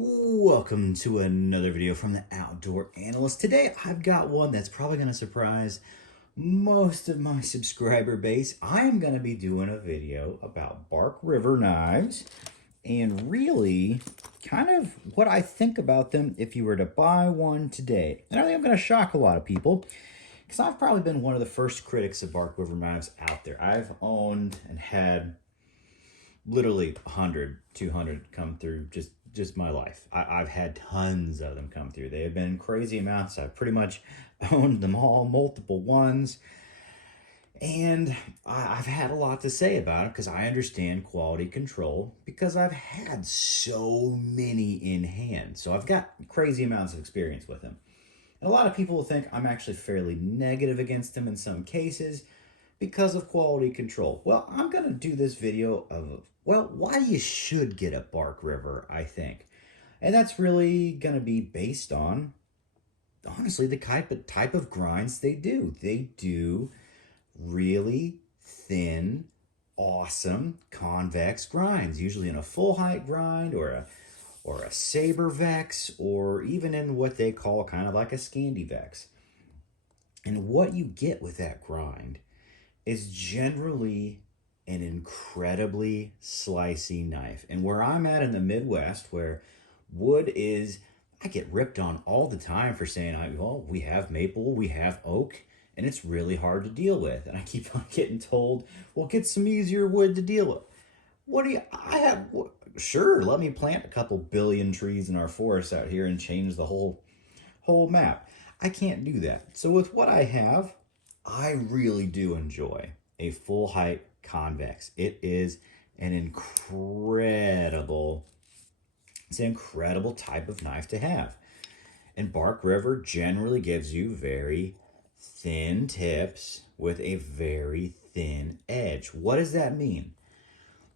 Welcome to another video from the Outdoor Analyst. Today I've got one that's probably going to surprise most of my subscriber base. I am going to be doing a video about Bark River knives and really kind of what I think about them if you were to buy one today. And I think I'm going to shock a lot of people because I've probably been one of the first critics of Bark River knives out there. I've owned and had literally 100, 200 come through just my life. I've had tons of them come through. They have been crazy amounts. I've pretty much owned them all, multiple ones. And I've had a lot to say about it because I understand quality control because I've had so many in hand. So I've got crazy amounts of experience with them. And a lot of people will think I'm actually fairly negative against them in some cases because of quality control. Well, I'm going to do this video of, well, why you should get a Bark River, I think. And that's really going to be based on, honestly, the type of grinds they do. They do really thin, awesome convex grinds, usually in a full height grind or a Saber Vex, or even in what they call kind of like a Scandi Vex. And what you get with that grind is generally an incredibly slicey knife. And where I'm at in the Midwest, where wood is, I get ripped on all the time for saying, well, we have maple, we have oak, and it's really hard to deal with. And I keep on getting told, well, get some easier wood to deal with. What do you, I have, sure, let me plant a couple billion trees in our forest out here and change the whole map. I can't do that. So with what I have, I really do enjoy a full height convex. It is an incredible, it's an incredible type of knife to have. And Bark River generally gives you very thin tips with a very thin edge. What does that mean?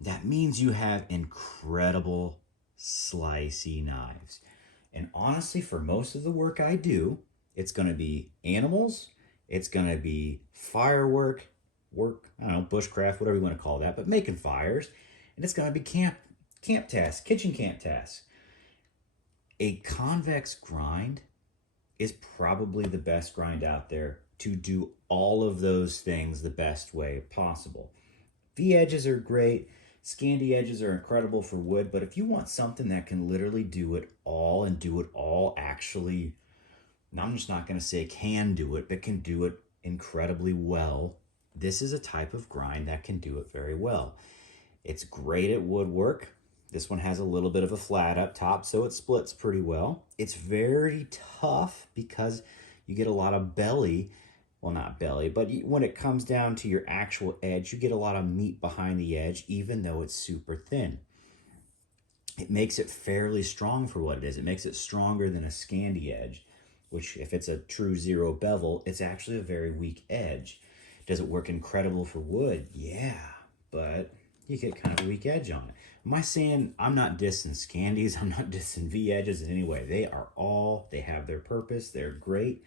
That means you have incredible slicey knives. And honestly, for most of the work I do, it's going to be animals, it's going to be firework, I don't know, bushcraft, whatever you want to call that, but making fires. And it's going to be camp tasks, kitchen camp tasks. A convex grind is probably the best grind out there to do all of those things the best way possible. V edges are great. Scandi edges are incredible for wood, but if you want something that can literally do it all and do it all actually, I'm just not going to say can do it, but can do it incredibly well, this is a type of grind that can do it very well. It's great at woodwork. This one has a little bit of a flat up top, so it splits pretty well. It's very tough because you get a lot of belly. Well, not belly, but when it comes down to your actual edge, you get a lot of meat behind the edge, even though it's super thin. It makes it fairly strong for what it is. It makes it stronger than a Scandi edge, which if it's a true zero bevel, it's actually a very weak edge. Does it work incredible for wood? Yeah, but you get kind of a weak edge on it. Am I saying I'm not dissing Scandis? I'm not dissing V edges in any way. They have their purpose. They're great.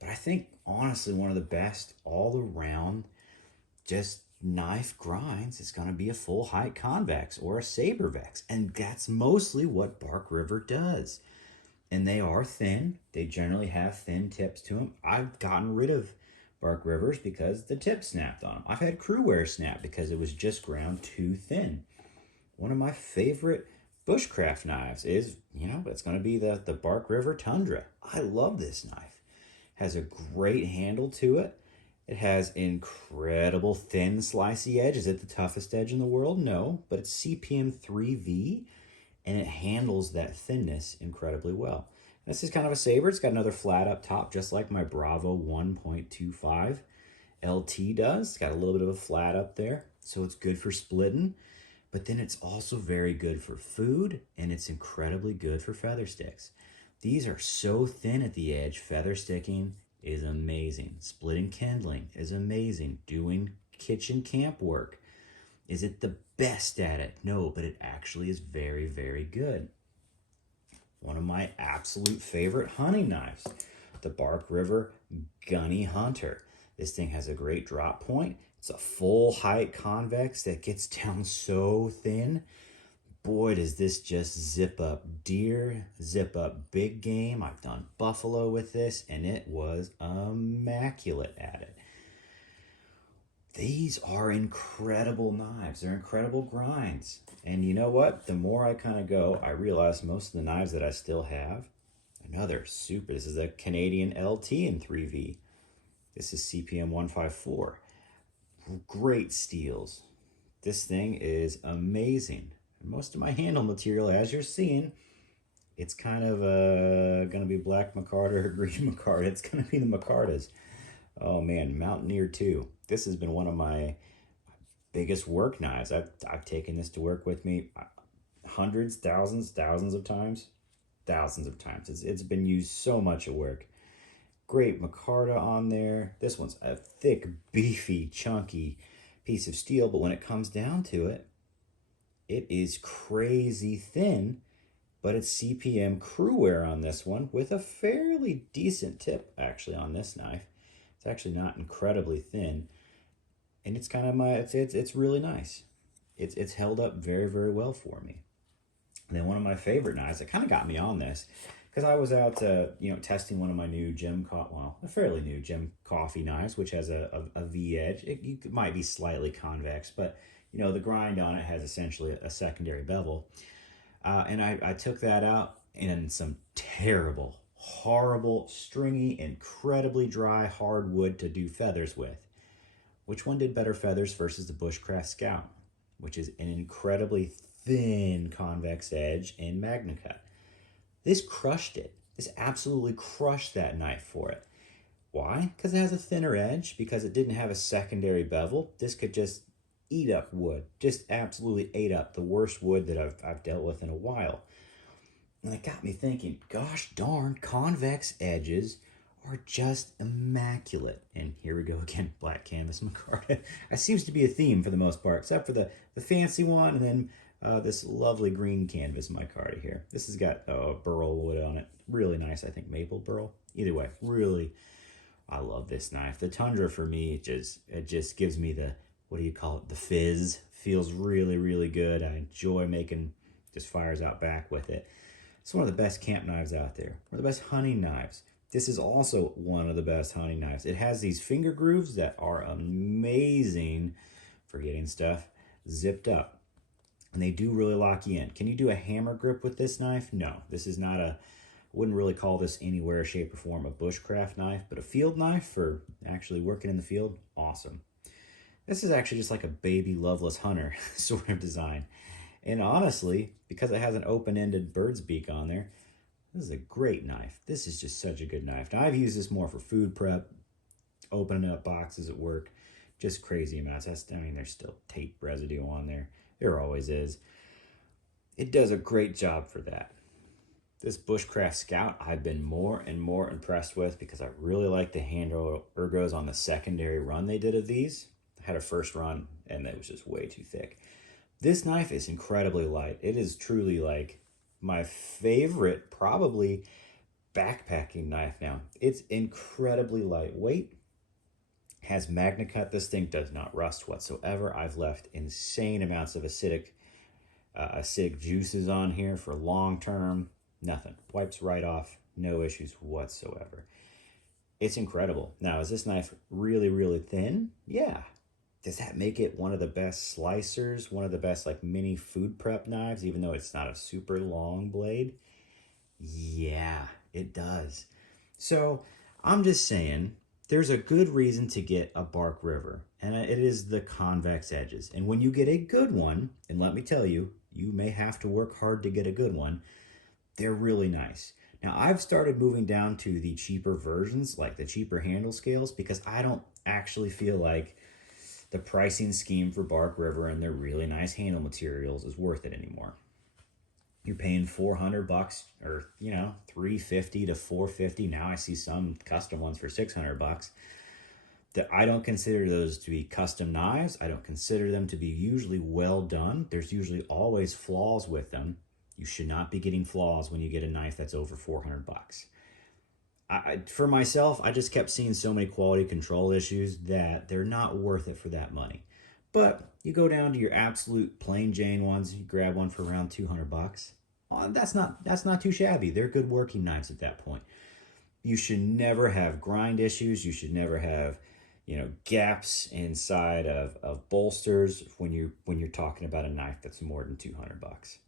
But I think, honestly, one of the best all-around just knife grinds is going to be a full height convex or a Saber Vex. And that's mostly what Bark River does. And they are thin. They generally have thin tips to them. I've gotten rid of Bark Rivers because the tip snapped on them. I've had Crewwear snap because it was just ground too thin. One of my favorite bushcraft knives is, it's going to be the Bark River Tundra. I love this knife. Has a great handle to it. It has incredible thin slicey edge. Is it the toughest edge in the world? No, but it's CPM 3V and it handles that thinness incredibly well. This is kind of a Saber. It's got another flat up top, just like my Bravo 1.25 LT does. It's got a little bit of a flat up there, so it's good for splitting. But then it's also very good for food, and it's incredibly good for feather sticks. These are so thin at the edge, feather sticking is amazing. Splitting kindling is amazing. Doing kitchen camp work. Is it the best at it? No, but it actually is very, very good. One of my absolute favorite hunting knives, the Bark River Gunny Hunter. This thing has a great drop point. It's a full height convex that gets down so thin. boy, does this just zip up deer, zip up big game. I've done buffalo with this, and it was immaculate at it. These are incredible knives. They're incredible grinds. And you know what? The more I kind of go, I realize most of the knives that I still have, another super. This is a Canadian LT in 3V. This is CPM 154. Great steels. This thing is amazing. Most of my handle material, as you're seeing, it's kind of going to be black micarta or green micarta. It's going to be the micartas. Oh man, Mountaineer 2. This has been one of my biggest work knives. I've taken this to work with me hundreds, thousands of times. Thousands of times. It's been used so much at work. Great micarta on there. This one's a thick, beefy, chunky piece of steel, but when it comes down to it, it is crazy thin, but it's CPM crew wear on this one with a fairly decent tip actually on this knife. It's actually not incredibly thin, and it's kind of it's really nice. It's held up very, very well for me. And then one of my favorite knives that kind of got me on this, because I was out testing one of my new a fairly new Gem Coffee knives, which has a V edge. It might be slightly convex, but the grind on it has essentially a secondary bevel. And I took that out in some terrible, horrible, stringy, incredibly dry hardwood to do feathers with. Which one did better feathers versus the Bushcraft Scout, which is an incredibly thin convex edge in MagnaCut. This crushed it. This absolutely crushed that knife for it. Why? Because it has a thinner edge, because it didn't have a secondary bevel. This could just eat up wood, just absolutely ate up the worst wood that I've dealt with in a while. And it got me thinking, gosh darn, convex edges are just immaculate. And here we go again, black canvas micarta. That seems to be a theme for the most part, except for the fancy one, and then this lovely green canvas micarta here. This has got burl wood on it. Really nice, I think maple burl. Either way, really, I love this knife. The Tundra for me, it just gives me the, what do you call it, the fizz. Feels really, really good. I enjoy making, just fires out back with it. It's one of the best camp knives out there. One of the best hunting knives. This is also one of the best hunting knives. It has these finger grooves that are amazing for getting stuff zipped up. And they do really lock you in. Can you do a hammer grip with this knife? No. This is not a, wouldn't really call this anywhere, shape, or form a bushcraft knife, but a field knife for actually working in the field, awesome. This is actually just like a baby loveless hunter sort of design. And honestly, because it has an open-ended bird's beak on there, this is a great knife. This is just such a good knife. Now, I've used this more for food prep, opening up boxes at work, just crazy amounts. There's still tape residue on there. There always is. It does a great job for that. This Bushcraft Scout, I've been more and more impressed with because I really like the handle ergos on the secondary run they did of these. I had a first run and it was just way too thick. This knife is incredibly light. It is truly like my favorite, probably, backpacking knife now. It's incredibly lightweight. Has MagnaCut. This thing does not rust whatsoever. I've left insane amounts of acidic juices on here for long term. Nothing. Wipes right off. No issues whatsoever. It's incredible. Now, is this knife really, really thin? Yeah. Does that make it one of the best slicers? One of the best like mini food prep knives, even though it's not a super long blade? Yeah, it does. So I'm just saying, there's a good reason to get a Bark River, and it is the convex edges. And when you get a good one, and let me tell you, you may have to work hard to get a good one, they're really nice. Now, I've started moving down to the cheaper versions, like the cheaper handle scales, because I don't actually feel like the pricing scheme for Bark River and their really nice handle materials is worth it anymore. You're paying $400 or, $350 to $450. Now I see some custom ones for $600. That I don't consider those to be custom knives. I don't consider them to be usually well done. There's usually always flaws with them. You should not be getting flaws when you get a knife that's over $400. For myself, I just kept seeing so many quality control issues that they're not worth it for that money. But you go down to your absolute plain Jane ones, you grab one for around 200 bucks. That's not too shabby. They're good working knives at that point. You should never have grind issues. You should never have, gaps inside of bolsters when you're talking about a knife that's more than 200 bucks.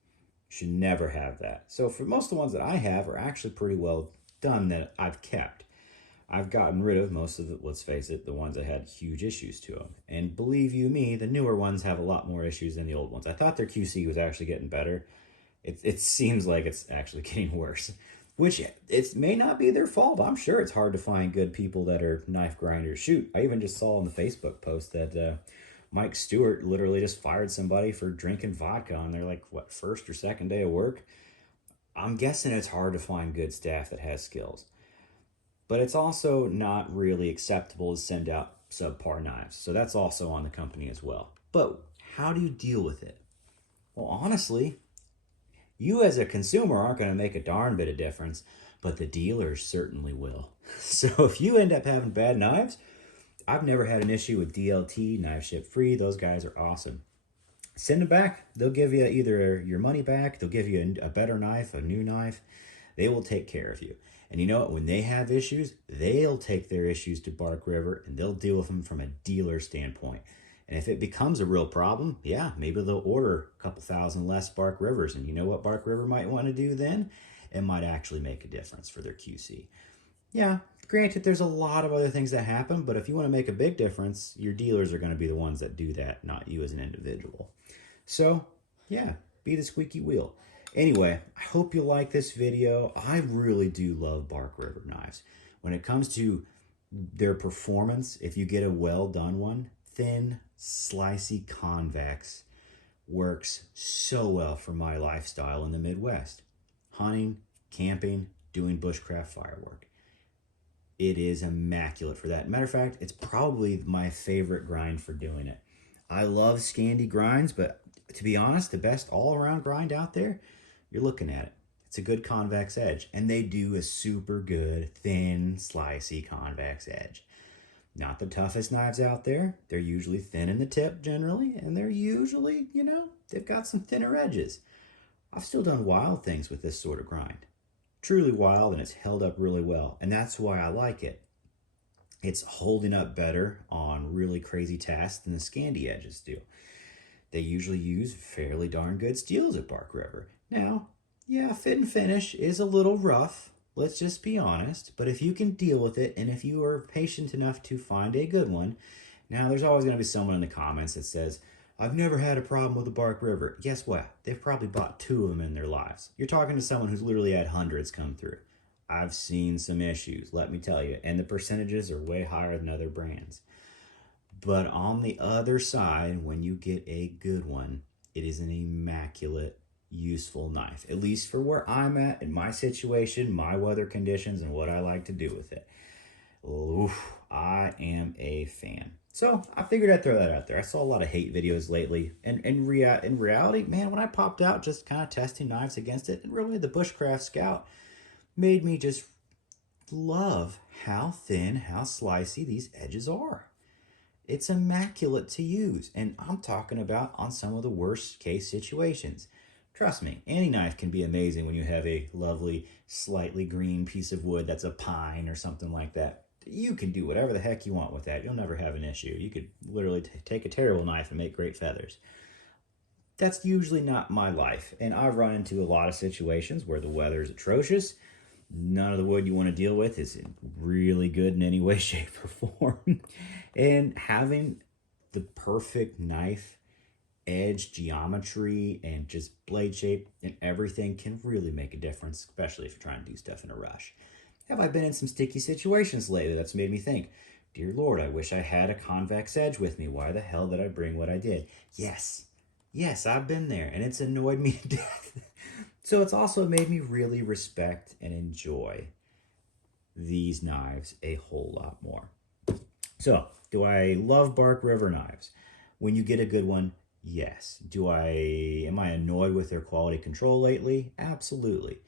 You should never have that. So for most of the ones that I have are actually pretty well done that I've kept. I've gotten rid of most of the, let's face it, the ones that had huge issues to them. And believe you me, the newer ones have a lot more issues than the old ones. I thought their QC was actually getting better. It seems like it's actually getting worse, which it may not be their fault. I'm sure it's hard to find good people that are knife grinders. Shoot, I even just saw on the Facebook post that Mike Stewart literally just fired somebody for drinking vodka on their, like, what, first or second day of work. I'm guessing it's hard to find good staff that has skills. But it's also not really acceptable to send out subpar knives. So that's also on the company as well. But how do you deal with it? Well, honestly, you as a consumer aren't going to make a darn bit of difference, but the dealers certainly will. So if you end up having bad knives, I've never had an issue with DLT, Knife Ship Free. Those guys are awesome. Send them back. They'll give you either your money back, they'll give you a better knife, a new knife. They will take care of you. And you know what? When they have issues, they'll take their issues to Bark River and they'll deal with them from a dealer standpoint. And if it becomes a real problem, yeah, maybe they'll order a couple thousand less Bark Rivers. And you know what Bark River might want to do then? It might actually make a difference for their QC. Yeah, granted, there's a lot of other things that happen, but if you want to make a big difference, your dealers are going to be the ones that do that, not you as an individual. So, yeah, be the squeaky wheel. Anyway, I hope you like this video. I really do love Bark River knives. When it comes to their performance, if you get a well done one, thin, slicey, convex works so well for my lifestyle in the Midwest. Hunting, camping, doing bushcraft firework. It is immaculate for that. Matter of fact, it's probably my favorite grind for doing it. I love Scandi grinds, but to be honest, the best all-around grind out there, you're looking at it. It's a good convex edge, and they do a super good, thin, slicey convex edge. Not the toughest knives out there. They're usually thin in the tip generally, and they're usually, they've got some thinner edges. I've still done wild things with this sort of grind. Truly wild, and it's held up really well, and that's why I like it. It's holding up better on really crazy tasks than the Scandi edges do. They usually use fairly darn good steels at Bark River. Now, yeah, fit and finish is a little rough, let's just be honest, but if you can deal with it, and if you are patient enough to find a good one, now there's always going to be someone in the comments that says, I've never had a problem with the Bark River. Guess what? They've probably bought 2 of them in their lives. You're talking to someone who's literally had hundreds come through. I've seen some issues, let me tell you, and the percentages are way higher than other brands. But on the other side, when you get a good one, it is an immaculate, useful knife, at least for where I'm at in my situation, my weather conditions, and what I like to do with it. Oof, I am a fan. So I figured I'd throw that out there. I saw a lot of hate videos lately, and in reality, man, when I popped out just kind of testing knives against it, and really the Bushcraft Scout made me just love how thin, how slicey these edges are. It's immaculate to use, and I'm talking about on some of the worst case situations. Trust me, any knife can be amazing when you have a lovely, slightly green piece of wood that's a pine or something like that. You can do whatever the heck you want with that. You'll never have an issue. You could literally take a terrible knife and make great feathers. That's usually not my life, and I've run into a lot of situations where the weather is atrocious. None of the wood you want to deal with is really good in any way, shape, or form. And having the perfect knife edge geometry and just blade shape and everything can really make a difference, especially if you're trying to do stuff in a rush. Have I been in some sticky situations lately that's made me think, dear Lord, I wish I had a convex edge with me. Why the hell did I bring what I did? Yes, I've been there, and it's annoyed me to death. So it's also made me really respect and enjoy these knives a whole lot more. So, do I love Bark River knives? When you get a good one, yes. Am I annoyed with their quality control lately? Absolutely.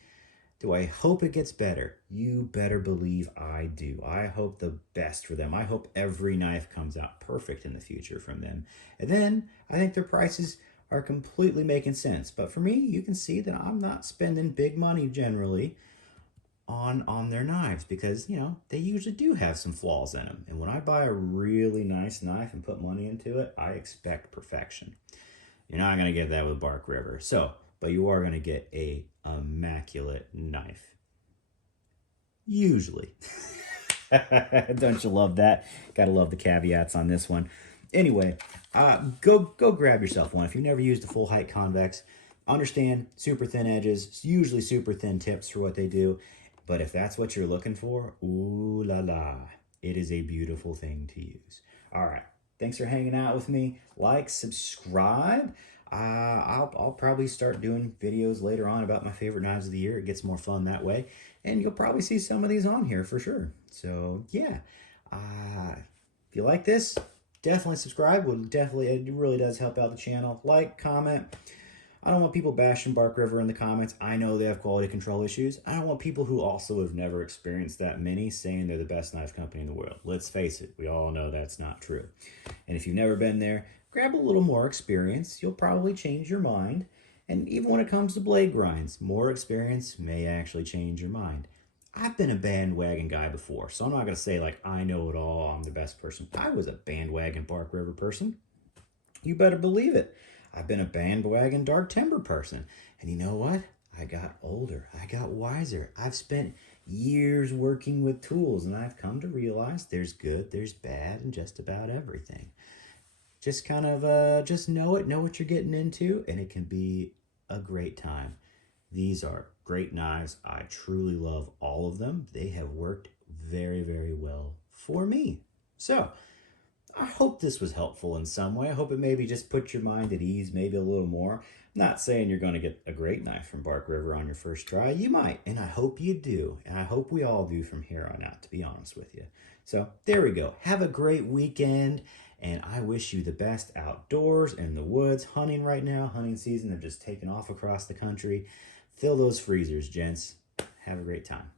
Do I hope it gets better? You better believe I do. I hope the best for them. I hope every knife comes out perfect in the future from them. And then I think their prices are completely making sense. But for me, you can see that I'm not spending big money generally on their knives because, you know, they usually do have some flaws in them. And when I buy a really nice knife and put money into it, I expect perfection. You're not going to get that with Bark River. So, but you are going to get a immaculate knife. Usually. Don't you love that? Gotta love the caveats on this one. Anyway, go grab yourself one. If you've never used a full height convex, understand super thin edges, usually super thin tips for what they do. But if that's what you're looking for, ooh la la, it is a beautiful thing to use. All right, thanks for hanging out with me. Like, subscribe. I'll probably start doing videos later on about my favorite knives of the year. It gets more fun that way, and you'll probably see some of these on here for sure. So yeah, if you like this, definitely subscribe. It really does help out the channel. Like, comment. I don't want people bashing Bark River in the comments. I know they have quality control issues. I don't want people who also have never experienced that many saying they're the best knife company in the world. Let's face it, we all know that's not true. And if you've never been there, grab a little more experience. You'll probably change your mind. And even when it comes to blade grinds, more experience may actually change your mind. I've been a bandwagon guy before, so I'm not going to say like I know it all, I'm the best person. I was a bandwagon Bark River person. You better believe it. I've been a bandwagon dark timber person. And you know what? I got older. I got wiser. I've spent years working with tools, and I've come to realize there's good, there's bad, and just about everything. Just kind of just know it, know what you're getting into, and it can be a great time. These are great knives. I truly love all of them. They have worked very, very well for me. So, I hope this was helpful in some way. I hope it maybe just put your mind at ease, maybe a little more. I'm not saying you're going to get a great knife from Bark River on your first try. You might, and I hope you do. And I hope we all do from here on out, to be honest with you. So there we go. Have a great weekend, and I wish you the best outdoors in the woods. Hunting right now, hunting season have just taken off across the country. Fill those freezers, gents. Have a great time.